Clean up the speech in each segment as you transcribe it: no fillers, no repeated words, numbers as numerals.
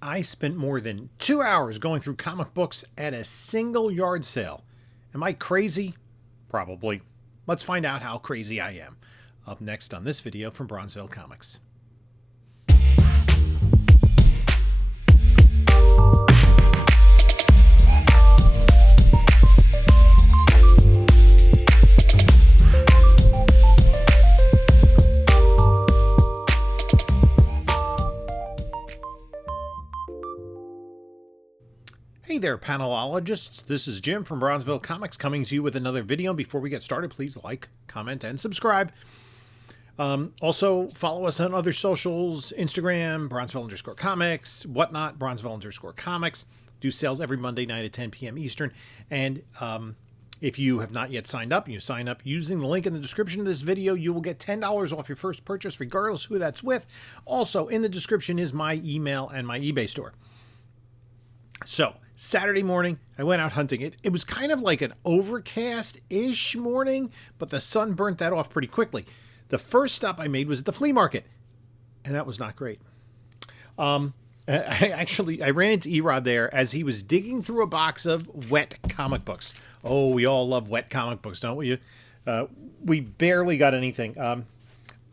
I spent more than 2 hours going through comic books at a single yard sale. Am I crazy? Probably. Let's find out how crazy I am. Up next on this video from Bronzeville Comics. Hey there, panelologists. This is Jim from Bronzeville Comics coming to you with another video. And before we get started, please like, comment, and subscribe. Also, follow us on other socials, Instagram, Bronzeville_comics, whatnot, Bronzeville_comics. Do sales every Monday night at 10 p.m. Eastern. And if you have not yet signed up, you sign up using the link in the description of this video, you will get $10 off your first purchase, regardless who that's with. Also, in the description is my email and my eBay store. So, Saturday morning, I went out hunting. It was kind of like an overcast-ish morning, but the sun burnt that off pretty quickly. The first stop I made was at the flea market, and that was not great. I ran into Erod there as he was digging through a box of wet comic books. Oh, we all love wet comic books, don't we? We barely got anything.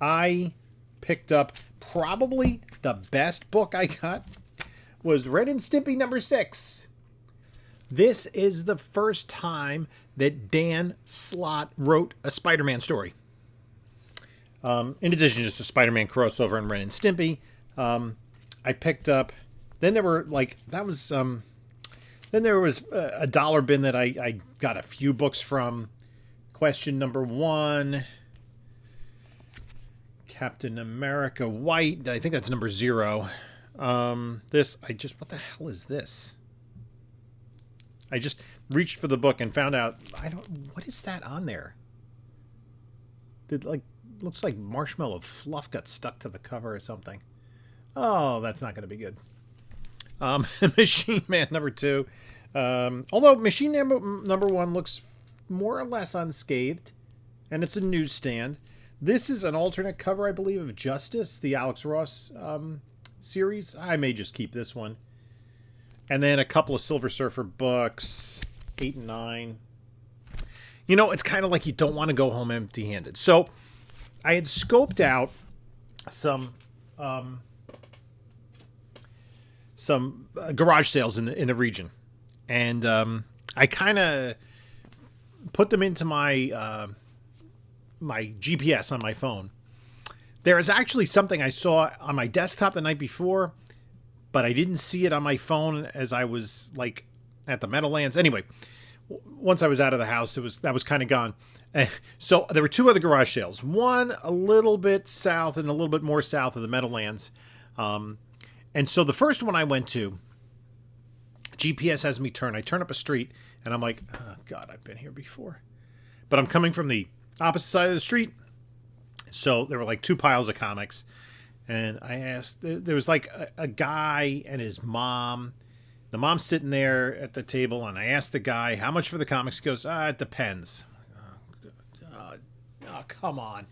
I picked up probably the best book I got was Ren and Stimpy #6. This is the first time that Dan Slott wrote a Spider-Man story. In addition to just a Spider-Man crossover and Ren and Stimpy, I picked up. Then there were then there was a dollar bin that I got a few books from. Question #1, Captain America White. I think that's #0. What the hell is this? I just reached for the book and found out, what is that on there? Looks like marshmallow fluff got stuck to the cover or something. Oh, that's not going to be good. Machine Man #2. Although Machine Man #1 looks more or less unscathed, and it's a newsstand. This is an alternate cover, I believe, of Justice, the Alex Ross series. I may just keep this one. And then a couple of Silver Surfer books, 8 and 9. You know, it's kind of like you don't want to go home empty-handed. So I had scoped out some garage sales in the region, and I kind of put them into my my GPS on my phone. There is actually something I saw on my desktop the night before, but I didn't see it on my phone as I was at the Meadowlands. Anyway, once I was out of the house, that was kind of gone. So there were two other garage sales. One a little bit south and a little bit more south of the Meadowlands. And so the first one I went to, GPS has me turn. I turn up a street and I'm like, oh God, I've been here before. But I'm coming from the opposite side of the street. So there were two piles of comics. And I asked, there was a guy and his mom. The mom's sitting there at the table, and I asked the guy, how much for the comics? He goes, it depends. Oh, come on.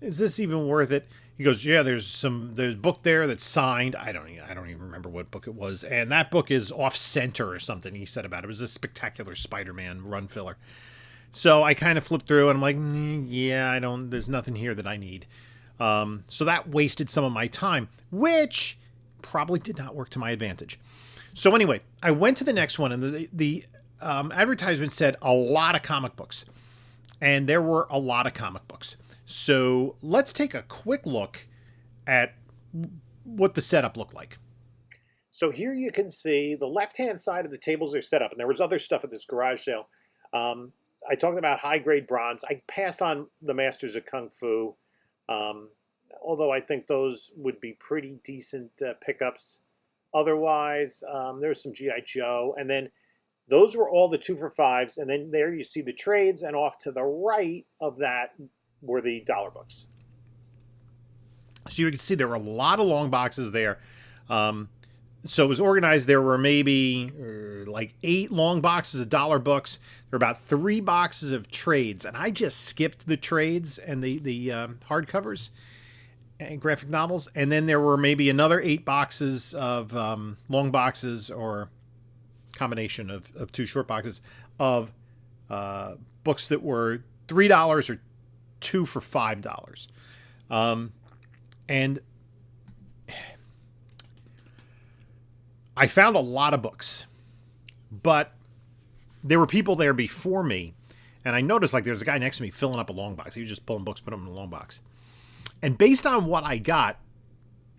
Is this even worth it? He goes, yeah, there's a book there that's signed. I don't even remember what book it was. And that book is off center or something he said about it. It was a Spectacular Spider-Man run filler. So I kind of flipped through, and I'm like, yeah, there's nothing here that I need. So that wasted some of my time, which probably did not work to my advantage. So anyway, I went to the next one, and the advertisement said a lot of comic books, and there were a lot of comic books. So let's take a quick look at what the setup looked like. So here you can see the left-hand side of the tables are set up, and there was other stuff at this garage sale. I talked about high-grade bronze. I passed on the Masters of Kung Fu. Although I think those would be pretty decent pickups. Otherwise, there's some G.I. Joe. And then those were all the 2 for $5s. And then there you see the trades. And off to the right of that were the dollar books. So you can see there were a lot of long boxes there. So it was organized. There were maybe 8 long boxes of dollar books. There were about 3 boxes of trades. And I just skipped the trades and the hardcovers. graphic novels, and then there were maybe another 8 boxes of long boxes, or combination of 2 short boxes of books that were $3 or 2 for $5. And I found a lot of books, but there were people there before me, and I noticed like there's a guy next to me filling up a long box. He was just pulling books, putting them in a long box. And based on what I got,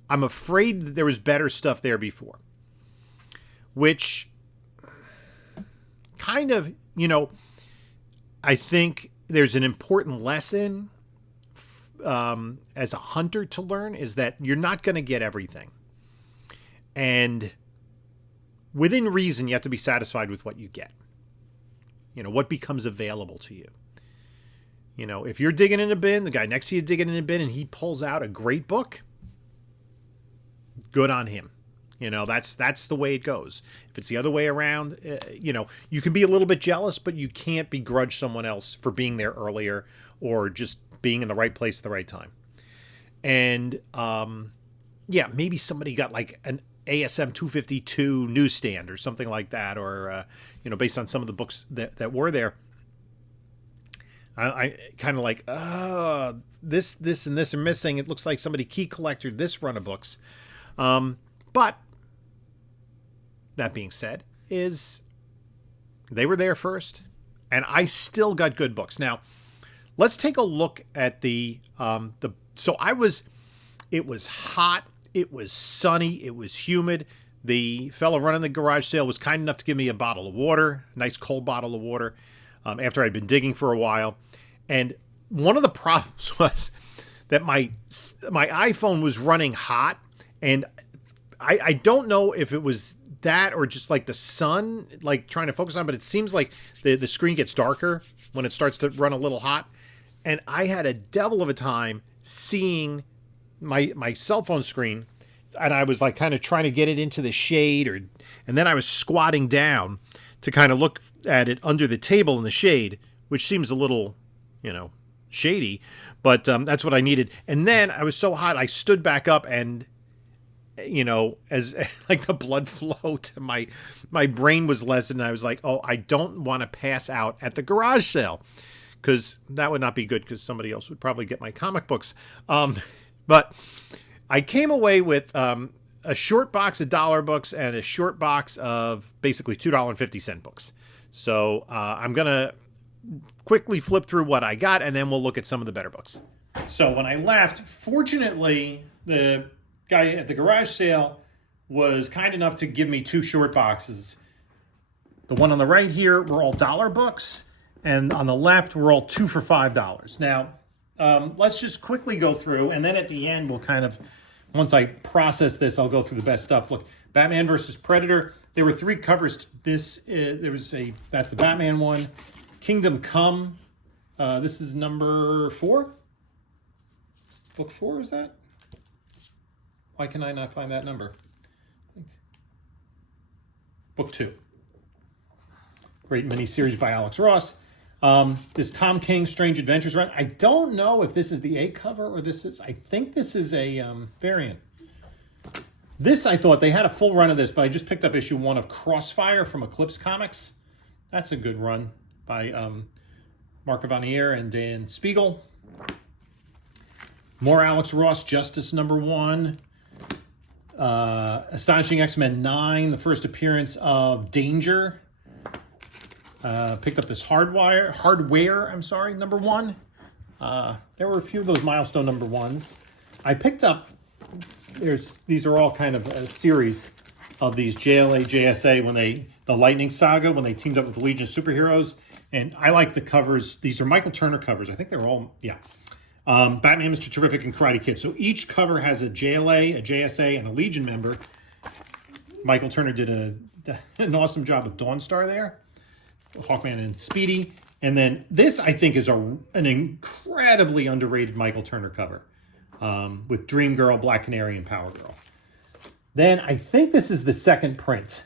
I'm afraid that there was better stuff there before, which kind of, I think there's an important lesson as a hunter to learn, is that you're not going to get everything. And within reason, you have to be satisfied with what you get. What becomes available to you. If you're digging in a bin, the guy next to you digging in a bin, and he pulls out a great book, good on him. That's the way it goes. If it's the other way around, you can be a little bit jealous, but you can't begrudge someone else for being there earlier or just being in the right place at the right time. And maybe somebody got like an ASM 252 newsstand or something like that, or based on some of the books that were there. I kind of like, this and this are missing. It looks like somebody key collected this run of books. But that being said, is they were there first, and I still got good books. Now, let's take a look at it was hot, it was sunny, it was humid. The fellow running the garage sale was kind enough to give me a bottle of water, a nice cold bottle of water, after I'd been digging for a while. And one of the problems was that my iPhone was running hot, and I don't know if it was that or just like the sun, like trying to focus on, but it seems like the screen gets darker when it starts to run a little hot. And I had a devil of a time seeing my cell phone screen, and I was like kind of trying to get it into the shade, and then I was squatting down to kind of look at it under the table in the shade, which seems a little, shady, but that's what I needed. And then I was so hot, I stood back up, and as like the blood flow to my brain was lessened. I was like, oh, I don't want to pass out at the garage sale, because that would not be good, because somebody else would probably get my comic books. But I came away with a short box of dollar books and a short box of basically $2.50 books. So I'm going to quickly flip through what I got, and then we'll look at some of the better books. So when I left, fortunately, the guy at the garage sale was kind enough to give me 2 short boxes. The one on the right here were all dollar books, and on the left were all 2 for $5. Now, let's just quickly go through, and then at the end we'll kind of, once I process this, I'll go through the best stuff. Look, Batman versus Predator. There were 3 covers to this. That's the Batman one. Kingdom Come. This is number 4. Book 4, is that? Why can I not find that number? Book 2. Great miniseries by Alex Ross. This Tom King Strange Adventures run. I don't know if this is the A cover or I think this is a variant. This, I thought, they had a full run of this, but I just picked up issue 1 of Crossfire from Eclipse Comics. That's a good run by Mark Evanier and Dan Spiegel. More Alex Ross, Justice number 1. Astonishing X-Men 9, the first appearance of Danger. Picked up this Hardware, number 1. There were a few of those milestone number 1s. I picked up, these are all kind of a series of these JLA, JSA, the Lightning Saga, when they teamed up with the Legion of Superheroes. And I like the covers. These are Michael Turner covers. I think they're all, Batman, Mr. Terrific, and Karate Kid. So each cover has a JLA, a JSA, and a Legion member. Michael Turner did an awesome job with Dawnstar there. Hawkman and Speedy. And then this, I think, is an incredibly underrated Michael Turner cover with Dream Girl, Black Canary, and Power Girl. Then I think this is the second print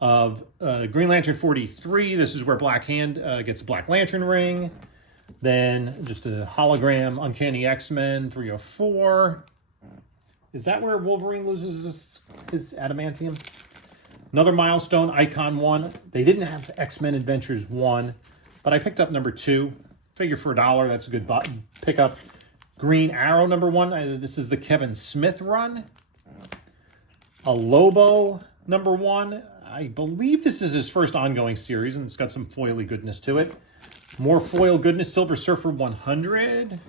of Green Lantern 43. This is where Black Hand gets a Black Lantern ring. Then just a hologram Uncanny X-Men 304. Is that where Wolverine loses his adamantium? Another milestone, Icon 1. They didn't have X-Men Adventures 1, but I picked up number 2. Figure for $1, that's a good pickup. Green Arrow number 1. This is the Kevin Smith run. A Lobo number 1. I believe this is his first ongoing series, and it's got some foily goodness to it. More foil goodness, Silver Surfer 100.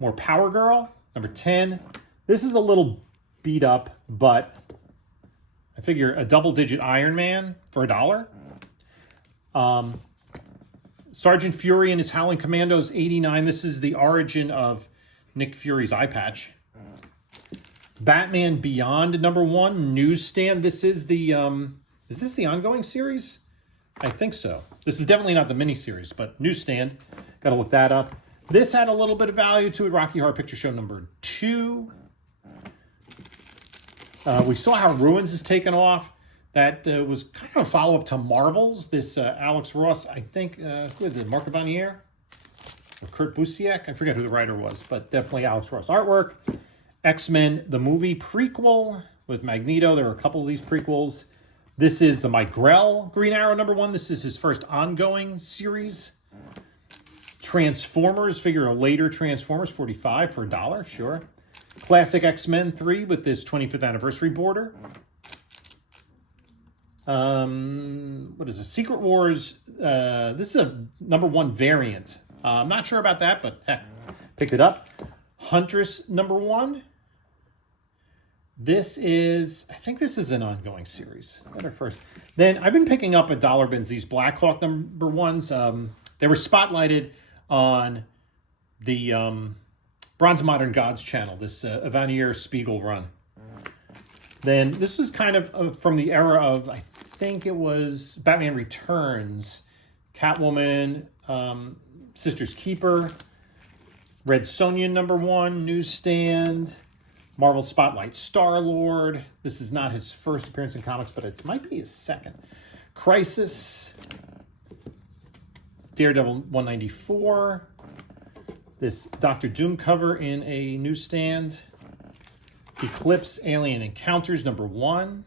More Power Girl, number 10. This is a little beat up, but I figure a double-digit Iron Man for $1. Sergeant Fury and his Howling Commandos, 89. This is the origin of Nick Fury's eye patch. Batman Beyond, number 1, newsstand. This is the, is this the ongoing series? I think so. This is definitely not the miniseries, but newsstand. Got to look that up. This had a little bit of value to it. Rocky Horror Picture Show number 2. We saw how Ruins is taken off. That was kind of a follow-up to Marvels. This Alex Ross, I think, who is it, Mark Evanier? Or Kurt Busiek? I forget who the writer was, but definitely Alex Ross artwork. X-Men, the movie prequel with Magneto. There were a couple of these prequels. This is the Mike Grell Green Arrow number 1. This is his first ongoing series. Transformers, figure a later Transformers, 45 for $1, sure. Classic X-Men 3 with this 25th anniversary border. What is it? Secret Wars. This is a number 1 variant. I'm not sure about that, but heck, picked it up. Huntress number 1. This is, I think this is an ongoing series. Better first. Then I've been picking up at Dollar Bins these Black Hawk number 1s. They were spotlighted on the Bronze and Modern Gods channel, this Evanier Spiegel run. Then this is kind of from the era of, I think it was Batman Returns, Catwoman, Sister's Keeper, Red Sonja number 1, newsstand, Marvel Spotlight Star-Lord. This is not his first appearance in comics, but it might be his second. Crisis, Daredevil 194, this Doctor Doom cover in a newsstand, Eclipse Alien Encounters number 1.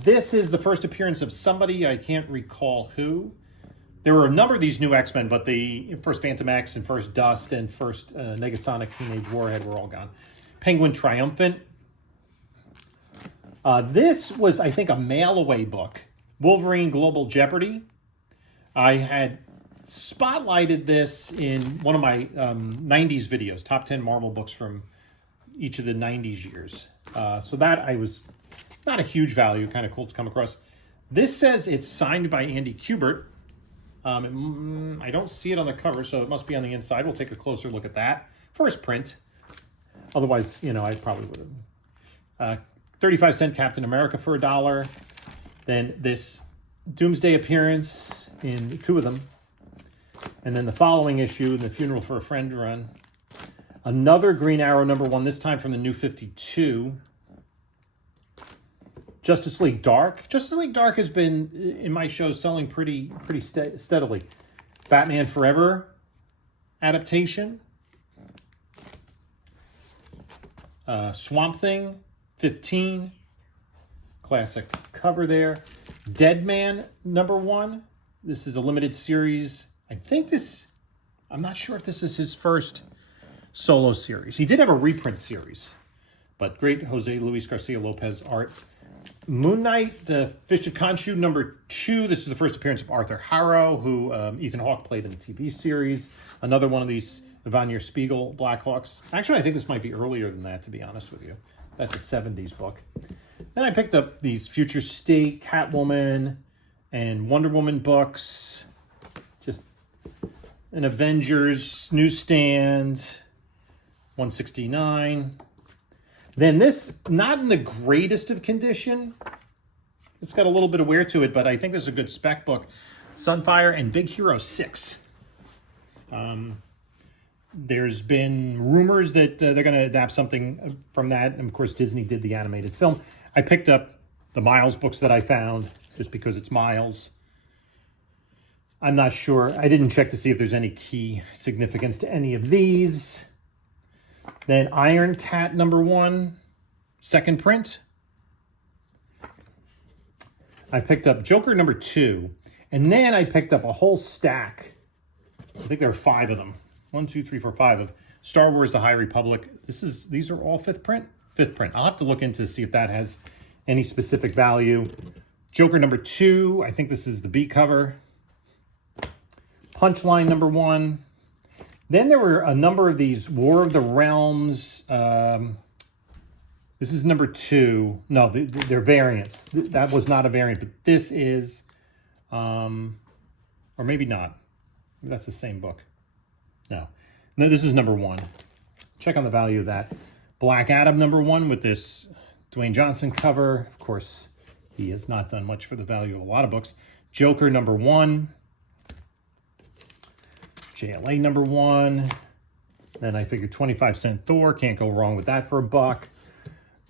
This is the first appearance of somebody, I can't recall who. There were a number of these new X-Men, but the first Phantom X and first Dust and first Negasonic Teenage Warhead were all gone. Penguin Triumphant. This was, I think, a mail-away book. Wolverine Global Jeopardy. I had spotlighted this in one of my 90s videos, top 10 Marvel books from each of the 90s years. So that I was not a huge value, kind of cool to come across. This says it's signed by Andy Kubert. I don't see it on the cover, so it must be on the inside. We'll take a closer look at that. First print. Otherwise, you know, I probably would have. 35-cent Captain America for $1. Then this Doomsday appearance in 2 of them. And then the following issue, the Funeral for a Friend run. Another Green Arrow number 1, this time from the New 52. Justice League Dark. Justice League Dark has been, in my shows, selling pretty steadily. Batman Forever adaptation. Swamp Thing, 15. Classic cover there. Deadman number 1. This is a limited series. I think this, I'm not sure if this is his first solo series. He did have a reprint series, but great Jose Luis Garcia Lopez art. Moon Knight, the Fish of Khonshu number 2. This is the first appearance of Arthur Harrow, who Ethan Hawke played in the TV series. Another one of these Evanier Spiegel Blackhawks. Actually, I think this might be earlier than that, to be honest with you. That's a 70s book. Then I picked up these Future State, Catwoman, and Wonder Woman books. Just an Avengers newsstand, 169. Then this, not in the greatest of condition. It's got a little bit of wear to it, but I think this is a good spec book. Sunfire and Big Hero 6. There's been rumors that they're going to adapt something from that. And of course, Disney did the animated film. I picked up the Miles books that I found just because it's Miles. I'm not sure. I didn't check to see if there's any key significance to any of these. Then Iron Cat #1, second print. I picked up Joker #2, and then I picked up a whole stack. I think there are 5 of them. 1, 2, 3, 4, 5 of Star Wars: The High Republic. These are all 5th print? 5th print. I'll have to look into see if that has any specific value. Joker #2, I think this is the B cover. Punchline #1. Then there were a number of these War of the Realms. This is #2. No, they're variants. That was not a variant, but this is, or maybe not. Maybe that's the same book. No, this is #1. Check on the value of that. Black Adam #1 with this Dwayne Johnson cover. Of course, he has not done much for the value of a lot of books. Joker #1. JLA #1. Then I figured 25-cent Thor. Can't go wrong with that for $1.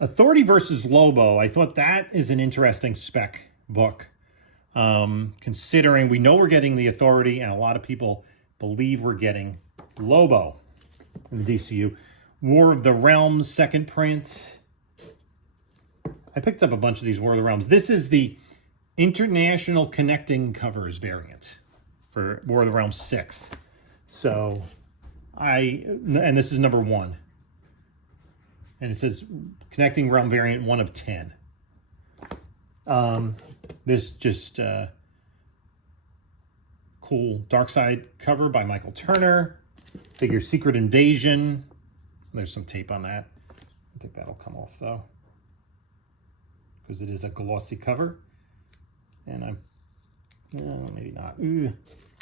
Authority versus Lobo. I thought that is an interesting spec book. Considering we know we're getting the Authority and a lot of people believe we're getting Lobo in the DCU. War of the Realms, second print. I picked up a bunch of these War of the Realms. This is the International Connecting Covers variant for War of the Realms 6. So, and this is #1. And it says Connecting Realm variant 1 of 10. This just cool Dark Side cover by Michael Turner. Figure Secret Invasion. There's some tape on that. I think that'll come off though, because it is a glossy cover. And maybe not. Ooh.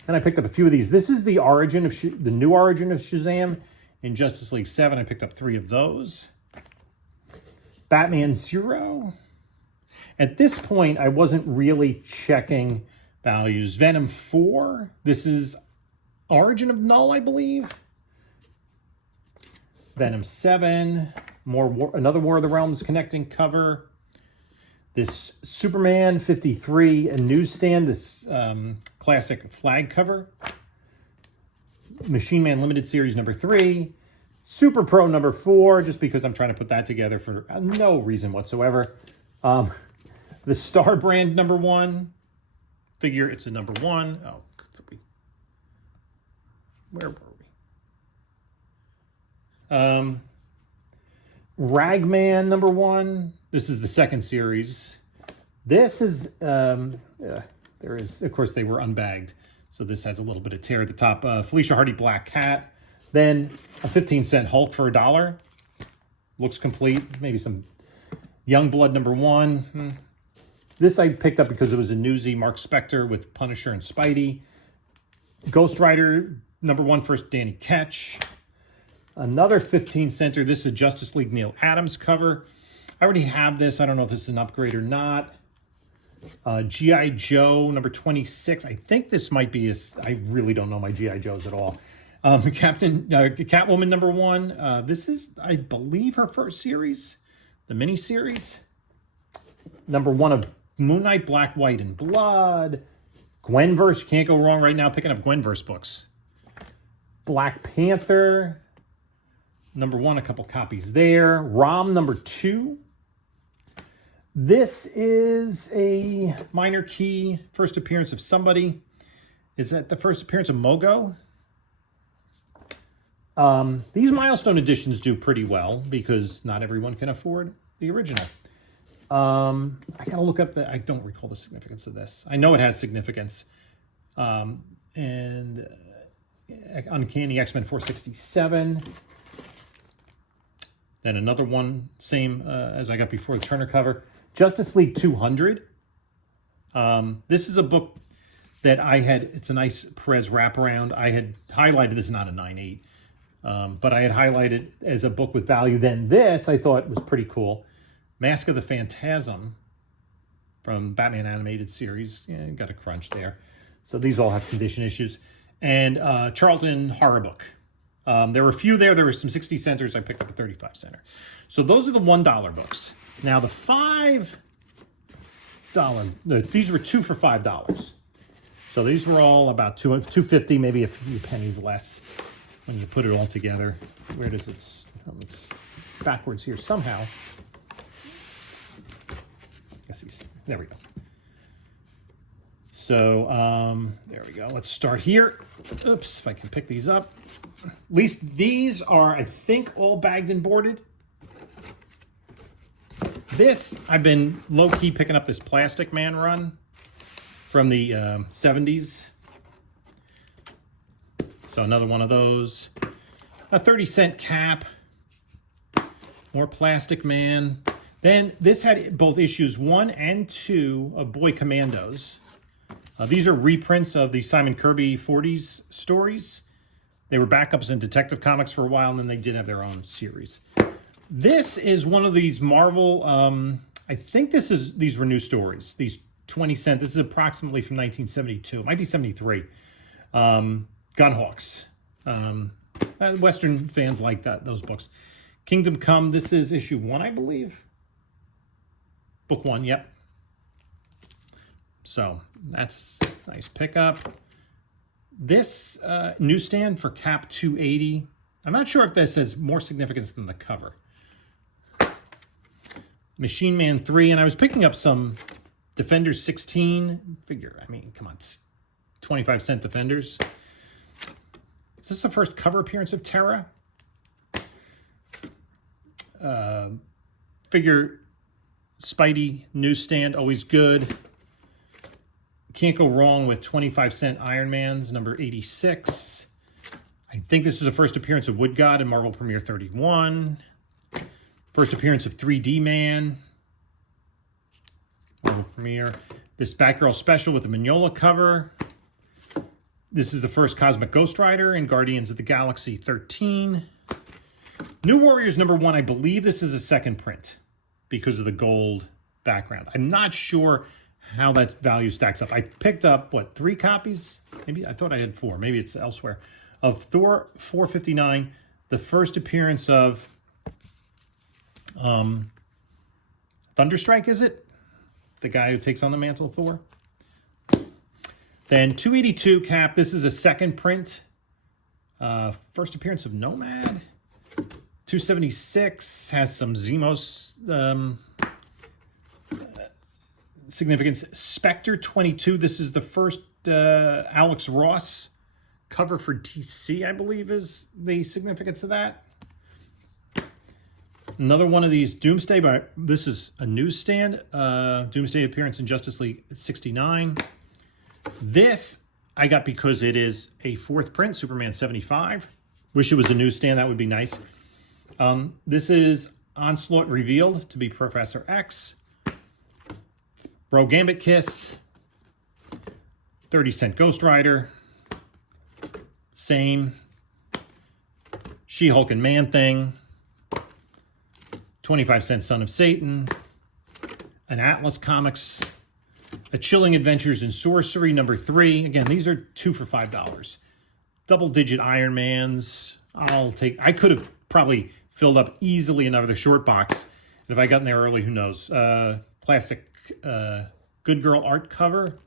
And I picked up a few of these. This is the origin of the new origin of Shazam in Justice League 7. I picked up 3 of those. Batman 0. At this point, I wasn't really checking values. Venom 4. This is Origin of Null, I believe. Venom 7. Another War of the Realms connecting cover. This Superman 53, a newsstand, this classic flag cover. Machine Man Limited Series #3. Super Pro #4, just because I'm trying to put that together for no reason whatsoever. The Star Brand #1. Figure it's a #1. Oh, where were we? Ragman #1. This is the second series. This is, there is, of course, they were unbagged. So this has a little bit of tear at the top. Felicia Hardy Black Cat. Then a 15-cent Hulk for $1. Looks complete. Maybe some Youngblood #1. This I picked up because it was a newsie. Mark Spector with Punisher and Spidey. Ghost Rider #1 first Danny Ketch. Another 15-center. This is a Justice League Neil Adams cover. I already have this. I don't know if this is an upgrade or not. G.I. Joe #26. I think this might be I really don't know my G.I. Joes at all. Catwoman #1. This is, I believe, her first series. The mini-series. #1 of Moon Knight, Black, White, and Blood. Gwenverse. Can't go wrong right now picking up Gwenverse books. Black Panther. #1, a couple copies there. Rom #2. This is a minor key first appearance of somebody. Is that the first appearance of Mogo? These milestone editions do pretty well because not everyone can afford the original. I gotta look up I don't recall the significance of this. I know it has significance. And Uncanny X-Men 467. Then another one, same as I got before, the Turner cover. Justice League 200. This is a book that it's a nice Perez wraparound. I had highlighted, this is not a 9.8, but I had highlighted as a book with value. Then this I thought was pretty cool. Mask of the Phantasm from Batman Animated Series. Yeah, got a crunch there. So these all have condition issues. And Charlton Horror Book. There were a few there. There were some 60 centers. I picked up a 35 center. So those are the $1 books. Now the $5, these were 2 for $5. So these were all about $2.50, maybe a few pennies less when you put it all together. Where does it? It's backwards here somehow. Guess there we go. So there we go. Let's start here. Oops, if I can pick these up. At least these are, I think, all bagged and boarded. This, I've been low-key picking up this Plastic Man run from the 70s. So another one of those. A 30-cent cap. More Plastic Man. Then this had both issues 1 and 2 of Boy Commandos. These are reprints of the Simon Kirby 40s stories. They were backups in Detective Comics for a while, and then they did have their own series. This is one of these Marvel, I think these were new stories. These 20-cent, this is approximately from 1972. It might be 73. Gunhawks. Western fans like those books. Kingdom Come, this is issue 1, I believe. Book 1, yep. So that's a nice pickup. This newsstand for Cap 280. I'm not sure if this has more significance than the cover. Machine Man 3, and I was picking up some Defenders 16. Figure, I mean, come on, 25-cent Defenders. Is this the first cover appearance of Terra? Figure Spidey newsstand, always good. Can't go wrong with 25-cent Iron Man's number 86. I think this is the first appearance of Wood God in Marvel Premiere 31. First appearance of 3D Man. Marvel Premiere. This Batgirl special with the Mignola cover. This is the first Cosmic Ghost Rider in Guardians of the Galaxy 13. New Warriors number 1, I believe this is a second print because of the gold background. I'm not sure how that value stacks up. I picked up, what, 3 copies? Maybe, I thought I had 4. Maybe it's elsewhere. Of Thor 459, the first appearance of Thunderstrike, is it? The guy who takes on the mantle of Thor. Then 282 Cap, this is a second print. First appearance of Nomad. 276 has some Zemos significance. Spectre 22, this is the first Alex Ross cover for DC, I believe is the significance of that. Another one of these Doomsday, but this is a newsstand. Doomsday appearance in Justice League 69. This I got because it is a 4th print, Superman 75. Wish it was a newsstand, that would be nice. This is Onslaught revealed to be Professor X. Bro Gambit Kiss. 30-cent Ghost Rider. Same. She-Hulk and Man-Thing. 25-cent Son of Satan. An Atlas Comics. A Chilling Adventures in Sorcery number 3. Again, these are 2 for $5. Double-digit Iron Mans. I could have probably filled up easily another short box. And if I got in there early, who knows? Classic Good Girl art cover.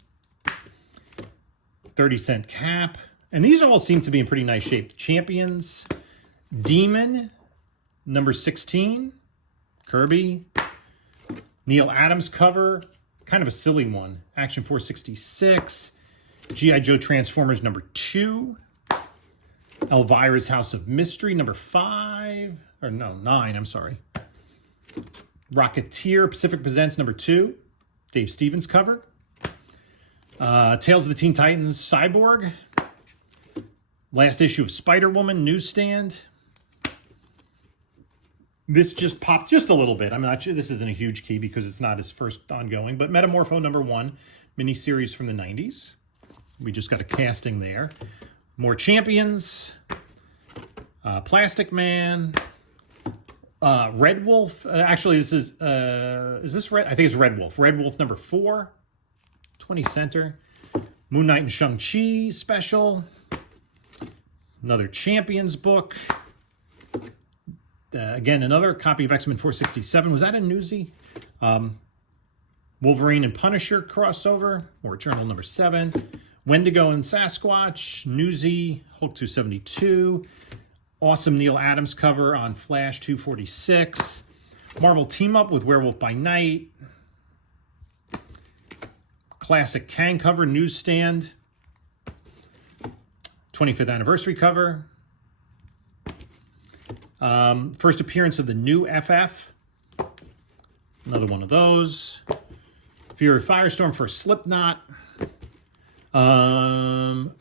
30-cent Cap. And these all seem to be in pretty nice shape. Champions. Demon. Number 16. Kirby. Neil Adams cover. Kind of a silly one. Action 466. G.I. Joe Transformers number 2. Elvira's House of Mystery number 5. Or no, 9, I'm sorry. Rocketeer Pacific Presents number 2. Dave Stevens cover. Tales of the Teen Titans Cyborg. Last issue of Spider-Woman newsstand. This just popped just a little bit. I'm not sure this isn't a huge key because it's not his first ongoing, but Metamorpho number 1, miniseries from the 90s. We just got a casting there. More Champions. Plastic Man. Red Wolf. Actually, this is this Red? I think it's Red Wolf. Red Wolf number 4. 20 center. Moon Knight and Shang-Chi special. Another Champions book. Again, another copy of X-Men 467. Was that a Newsy? Wolverine and Punisher crossover. Or Journal number 7. Wendigo and Sasquatch. Newsy. Hulk 272. Awesome Neil Adams cover on Flash 246. Marvel Team Up with Werewolf by Night. Classic Kang cover, newsstand. 25th anniversary cover. First appearance of the new FF. Another one of those. Fury Firestorm for Slipknot. X-Men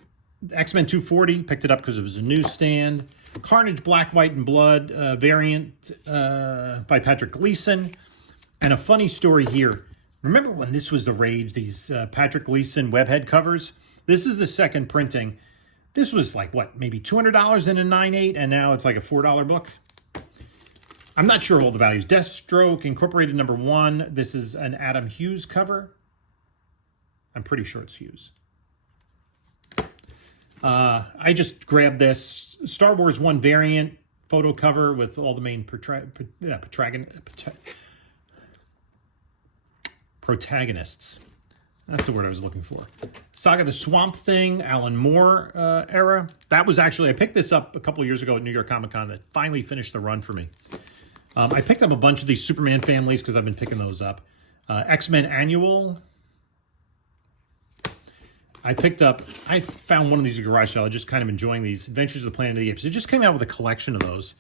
240, picked it up because it was a newsstand. Carnage Black, White, and Blood variant by Patrick Gleason. And a funny story here. Remember when this was the rage, these Patrick Gleason webhead covers? This is the second printing. This was like, what, maybe $200 in a 9.8, and now it's like a $4 book? I'm not sure of all the values. Deathstroke Incorporated #1. This is an Adam Hughes cover. I'm pretty sure it's Hughes. I just grabbed this Star Wars 1 variant photo cover with all the main protagonists. That's the word I was looking for. Saga the Swamp Thing, Alan Moore era. That was actually, I picked this up a couple of years ago at New York Comic Con. That finally finished the run for me. I picked up a bunch of these Superman families because I've been picking those up. X-Men Annual. I found one of these at a garage sale. I'm just kind of enjoying these. Adventures of the Planet of the Apes. It just came out with a collection of those.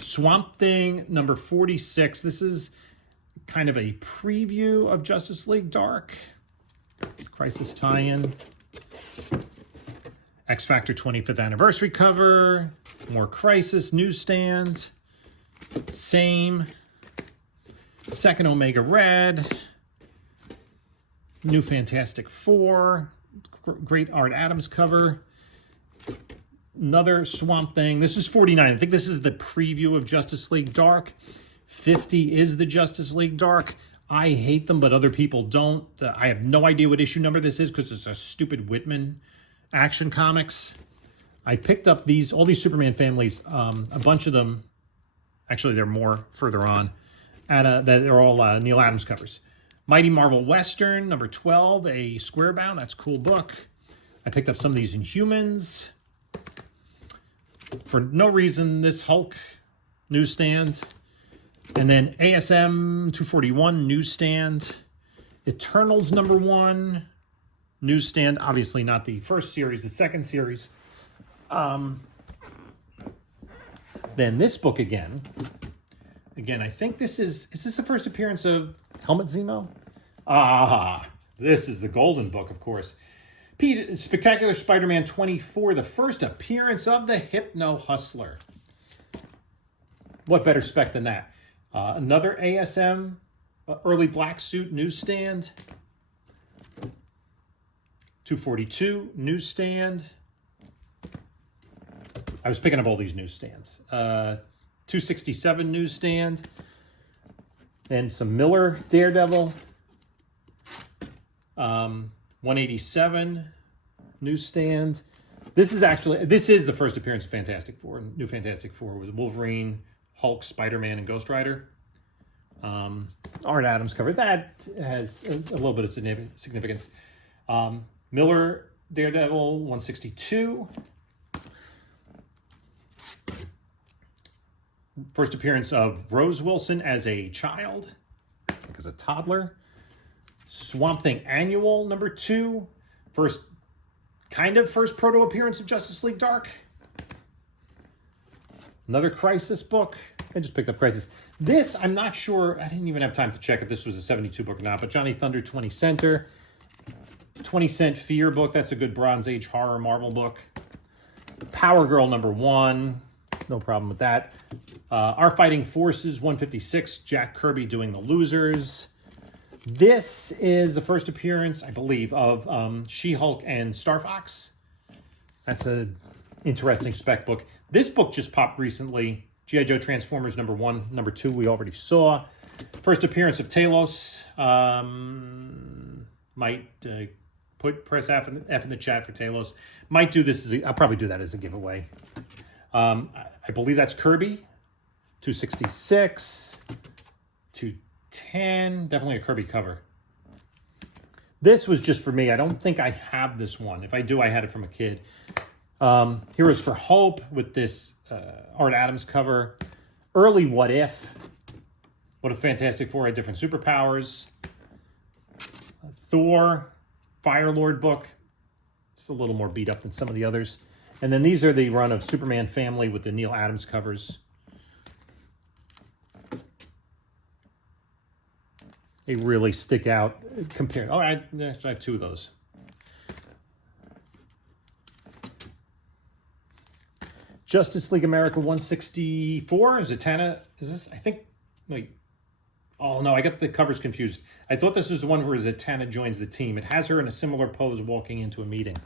Swamp Thing number 46. This is kind of a preview of Justice League Dark. Crisis tie-in. X-Factor 25th anniversary cover. More Crisis newsstand. Same. Second Omega Red. New Fantastic Four. Great Art Adams cover. Another Swamp Thing. This is 49. I think this is the preview of Justice League Dark. 50 is the Justice League Dark. I hate them, but other people don't. I have no idea what issue number this is because it's a stupid Whitman Action Comics. I picked up all these Superman families, a bunch of them. Actually, there are more further on. That are all Neil Adams covers. Mighty Marvel Western, number 12, a square bound. That's a cool book. I picked up some of these Inhumans. For no reason, this Hulk newsstand. And then ASM 241 newsstand. Eternals number 1 newsstand. Obviously not the first series, the second series. Then this book again. Again, I think this is this the first appearance of Helmut Zemo? This is the Golden Book, of course. Spectacular Spider-Man 24, the first appearance of the Hypno Hustler. What better spec than that? Another ASM early black suit newsstand. 242 newsstand. I was picking up all these newsstands. 267 newsstand. And some Miller Daredevil. 187 newsstand. This is the first appearance of Fantastic Four, New Fantastic Four with Wolverine, Hulk, Spider-Man, and Ghost Rider. Art Adams cover. That has a little bit of significance. Miller Daredevil 162. First appearance of Rose Wilson as a child, like as a toddler. Swamp Thing Annual number 2. First proto appearance of Justice League Dark. Another Crisis book. I just picked up Crisis. This, I'm not sure, I didn't even have time to check if this was a 72 book or not, but Johnny Thunder 20 Center. 20 Cent Fear book. That's a good Bronze Age horror Marvel book. Power Girl number 1. No problem with that. Our Fighting Forces 156. Jack Kirby doing The Losers. This is the first appearance, I believe, of She-Hulk and Star Fox. That's an interesting spec book. This book just popped recently. G.I. Joe Transformers number 1, number 2 we already saw. First appearance of Talos. Might press F in the chat for Talos. Might do this I'll probably do that as a giveaway. I believe that's Kirby. 266. 210. Definitely a Kirby cover. This was just for me. I don't think I have this one. If I do, I had it from a kid. Here is For Hope with this Art Adams cover. Early What If. What if Fantastic Four had different superpowers? Thor, Firelord book. It's a little more beat up than some of the others. And then these are the run of Superman Family with the Neil Adams covers. They really stick out compared. Oh, I have two of those. Justice League America 164. Zatanna. Is this? I think. Wait. Oh, no. I got the covers confused. I thought this was the one where Zatanna joins the team. It has her in a similar pose walking into a meeting.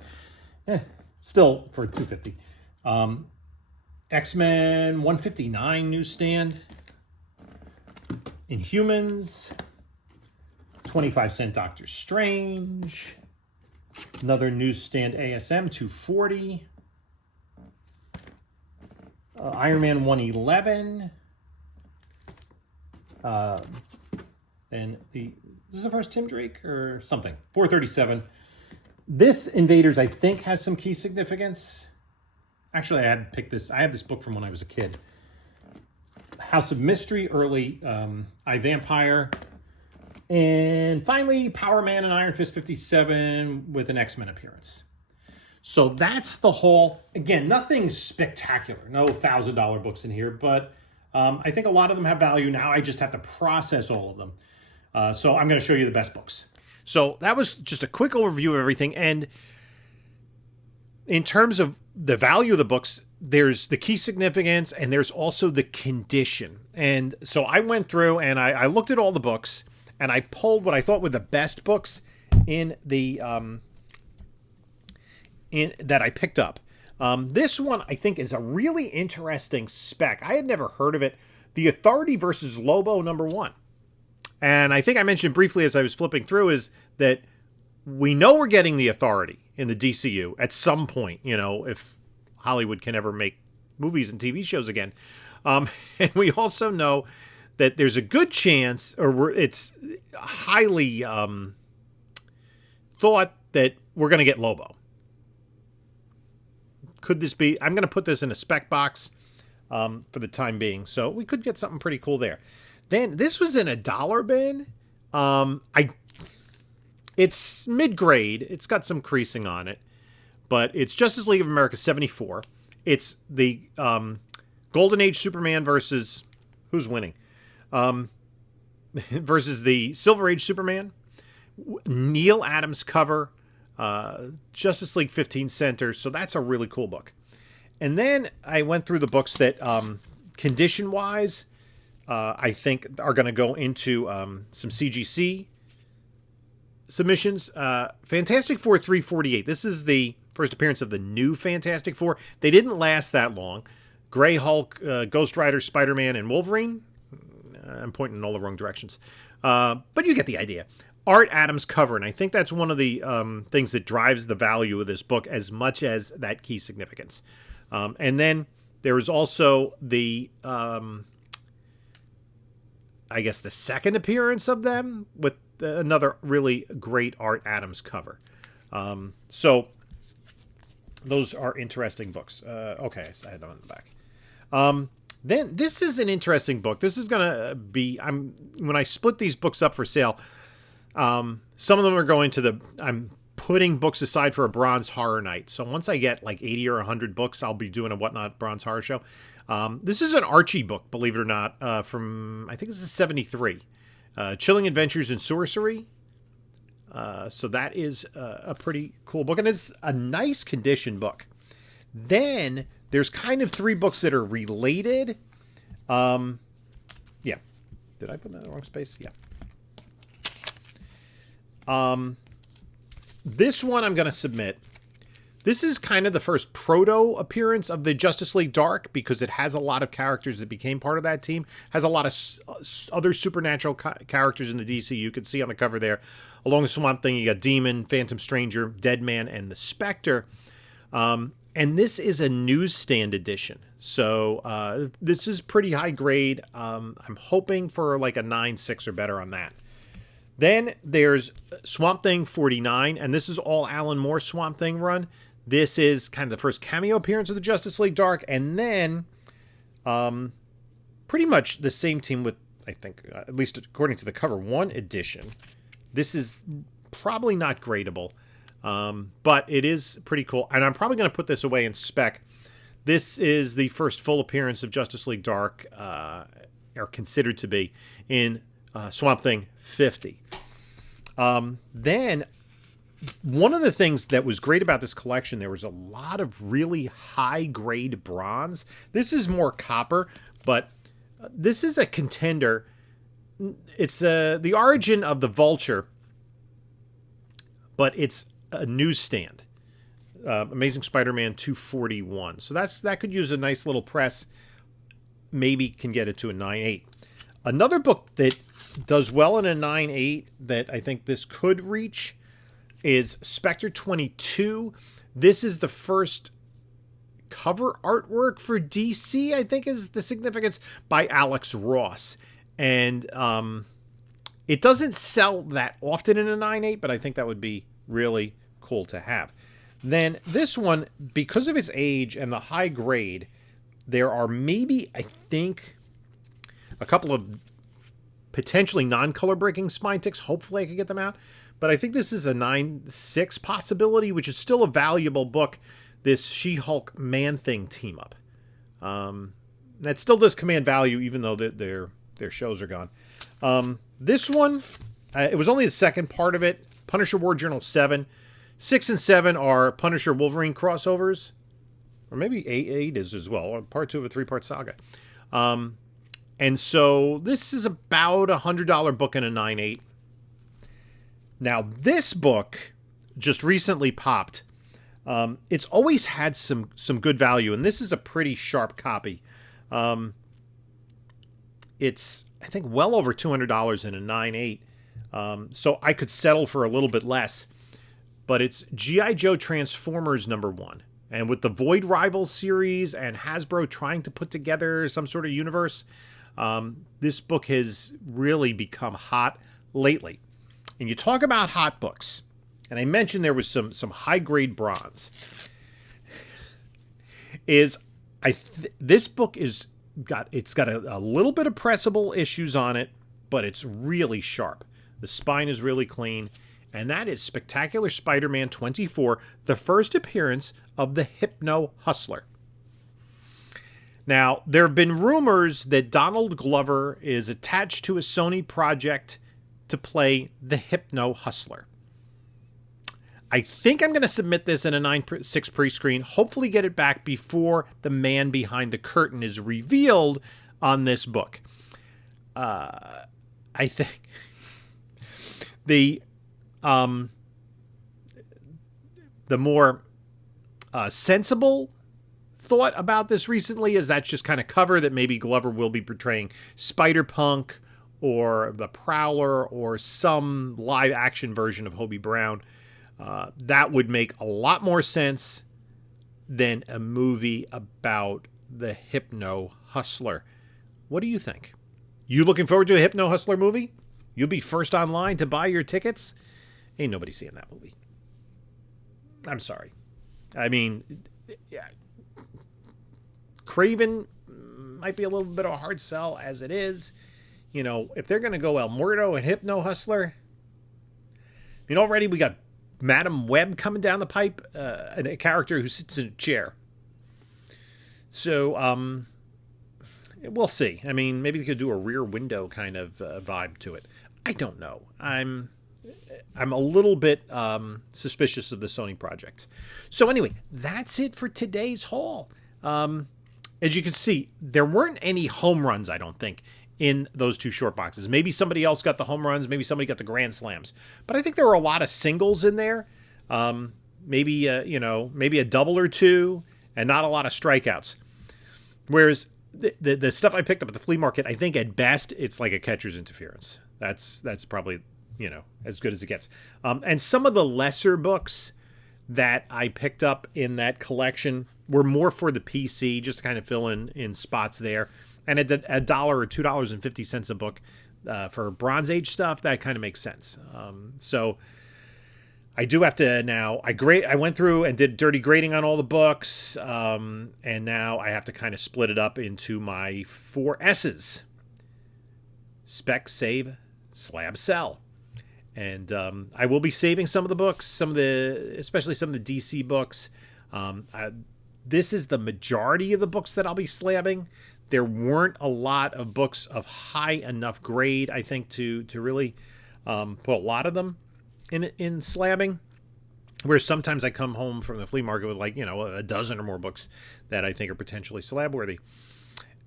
Still for $2.50. X-Men 159 newsstand. Inhumans. 25-cent Doctor Strange. Another newsstand ASM 240. Iron Man 111. And this is the first Tim Drake or something. 437. This Invaders, I think, has some key significance. Actually, I had picked this. I have this book from when I was a kid. House of Mystery, early iVampire. And finally, Power Man and Iron Fist 57 with an X-Men appearance. So that's the haul. Again, nothing spectacular. No $1,000 books in here, but I think a lot of them have value now. I just have to process all of them. So I'm going to show you the best books. So that was just a quick overview of everything. And in terms of the value of the books, there's the key significance and there's also the condition. And so I went through and I looked at all the books and I pulled what I thought were the best books in the that I picked up. This one I think is a really interesting spec. I had never heard of it. The Authority versus Lobo #1. And I think I mentioned briefly as I was flipping through is that we know we're getting the Authority in the DCU at some point, you know, if Hollywood can ever make movies and TV shows again. And we also know that there's a good chance, or it's highly thought that we're going to get Lobo. Could this be? I'm going to put this in a spec box for the time being. So we could get something pretty cool there. Then this was in a dollar bin. It's mid-grade. It's got some creasing on it. But it's Justice League of America 74. It's the Golden Age Superman versus... Who's winning? Versus the Silver Age Superman. Neil Adams cover. Justice League 15 center. So that's a really cool book. And then I went through the books that condition-wise I think are going to go into some CGC submissions. Fantastic Four 348. This is the first appearance of the new Fantastic Four. They didn't last that long. Grey Hulk, Ghost Rider, Spider-Man, and Wolverine. I'm pointing in all the wrong directions. But you get the idea. Art Adams cover, and I think that's one of the things that drives the value of this book as much as that key significance. And then there is also the... I guess the second appearance of them with another really great Art Adams cover. So those are interesting books. Okay, so I had them on the back. Then this is an interesting book. This is going to be, when I split these books up for sale, some of them are going to I'm putting books aside for a Bronze Horror Night. So once I get like 80 or 100 books, I'll be doing a Whatnot Bronze Horror Show. This is an Archie book, believe it or not, from, I think this is 73. Chilling Adventures in Sorcery. So that is a pretty cool book, and it's a nice condition book. Then there's kind of three books that are related. Yeah. Did I put that in the wrong space? Yeah. This one I'm going to submit. This is kind of the first proto appearance of the Justice League Dark because it has a lot of characters that became part of that team. Has a lot of other supernatural characters in the DC. You can see on the cover there. Along with Swamp Thing, you got Demon, Phantom Stranger, Deadman, and the Spectre. And this is a newsstand edition. So this is pretty high grade. I'm hoping for like a 9.6 or better on that. Then there's Swamp Thing 49, and this is all Alan Moore Swamp Thing run. This is kind of the first cameo appearance of the Justice League Dark, and then pretty much the same team with, I think, at least according to the cover, one edition. This is probably not gradable, but it is pretty cool, and I'm probably going to put this away in spec. This is the first full appearance of Justice League Dark, or considered to be, in Swamp Thing 50. Then, one of the things that was great about this collection, there was a lot of really high-grade bronze. This is more copper, but this is a contender. It's the origin of the Vulture, but it's a newsstand. Amazing Spider-Man 241. So that could use a nice little press. Maybe can get it to a 9.8. Another book that does well in a 9.8 that I think this could reach is Spectre 22. This is the first cover artwork for DC, I think is the significance, by Alex Ross. And it doesn't sell that often in a 9.8, but I think that would be really cool to have. Then this one, because of its age and the high grade, there are maybe, I think, a couple of potentially non-color breaking spine ticks. Hopefully I can get them out. But I think this is a 9.6 possibility, which is still a valuable book. This She-Hulk Man-Thing team-up. That still does command value, even though their shows are gone. This one, it was only the second part of it. Punisher War Journal 7. 6 and 7 are Punisher Wolverine crossovers. Or maybe 8 is as well. Part 2 of a 3-part saga. And so this is about a $100 book in a 9.8. Now, this book just recently popped. It's always had some good value, and this is a pretty sharp copy. It's, I think, well over $200 in a 9.8. So I could settle for a little bit less. But it's G.I. Joe Transformers #1. And with the Void Rivals series and Hasbro trying to put together some sort of universe, this book has really become hot lately. And you talk about hot books, and I mentioned there was some high-grade bronze. This book is got a little bit of pressable issues on it, but it's really sharp. The spine is really clean, and that is Spectacular Spider-Man 24, the first appearance of the Hypno Hustler. Now, there have been rumors that Donald Glover is attached to a Sony project to play the Hypno Hustler. I think I'm going to submit this in a 9.6 pre-screen, hopefully get it back before the man behind the curtain is revealed on this book. I think the more sensible thought about this recently is that's just kind of cover that maybe Glover will be portraying Spider-Punk or the Prowler or some live action version of Hobie Brown. That would make a lot more sense than a movie about the Hypno Hustler. What do you think? You looking forward to a Hypno Hustler movie? You'll be first online to buy your tickets? Ain't nobody seeing that movie. I'm sorry. I mean, yeah, Craven might be a little bit of a hard sell as it is. You know, if they're going to go El Muerto and Hypno Hustler, I mean, already we got Madam Web coming down the pipe, and a character who sits in a chair. So, we'll see. I mean, maybe they could do a Rear Window kind of vibe to it. I don't know. I'm a little bit suspicious of the Sony projects. So anyway, that's it for today's haul. As you can see, there weren't any home runs, I don't think, in those two short boxes. Maybe somebody else got the home runs. Maybe somebody got the grand slams. But I think there were a lot of singles in there. Maybe a double or two, and not a lot of strikeouts. Whereas the stuff I picked up at the flea market, I think at best it's like a catcher's interference. That's probably, as good as it gets. And some of the lesser books that I picked up in that collection were more for the PC, just to kind of fill in spots there. And at $1 or $2.50 a book for Bronze Age stuff, that kind of makes sense. So I do have to now. I went through and did dirty grading on all the books, and now I have to kind of split it up into my 4 S's: spec, save, slab, sell. And I will be saving some of the books, especially some of the DC books. This is the majority of the books that I'll be slabbing. There weren't a lot of books of high enough grade, I think, to really put a lot of them in slabbing. Whereas sometimes I come home from the flea market with a dozen or more books that I think are potentially slab worthy.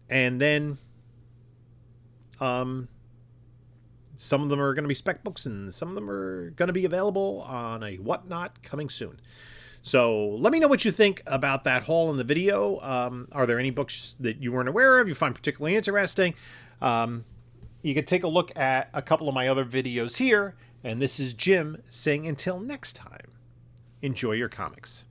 And then some of them are going to be spec books, and some of them are going to be available on a Whatnot coming soon. So let me know what you think about that haul in the video. Are there any books that you weren't aware of, you find particularly interesting? You can take a look at a couple of my other videos here. And this is Jim saying until next time, enjoy your comics.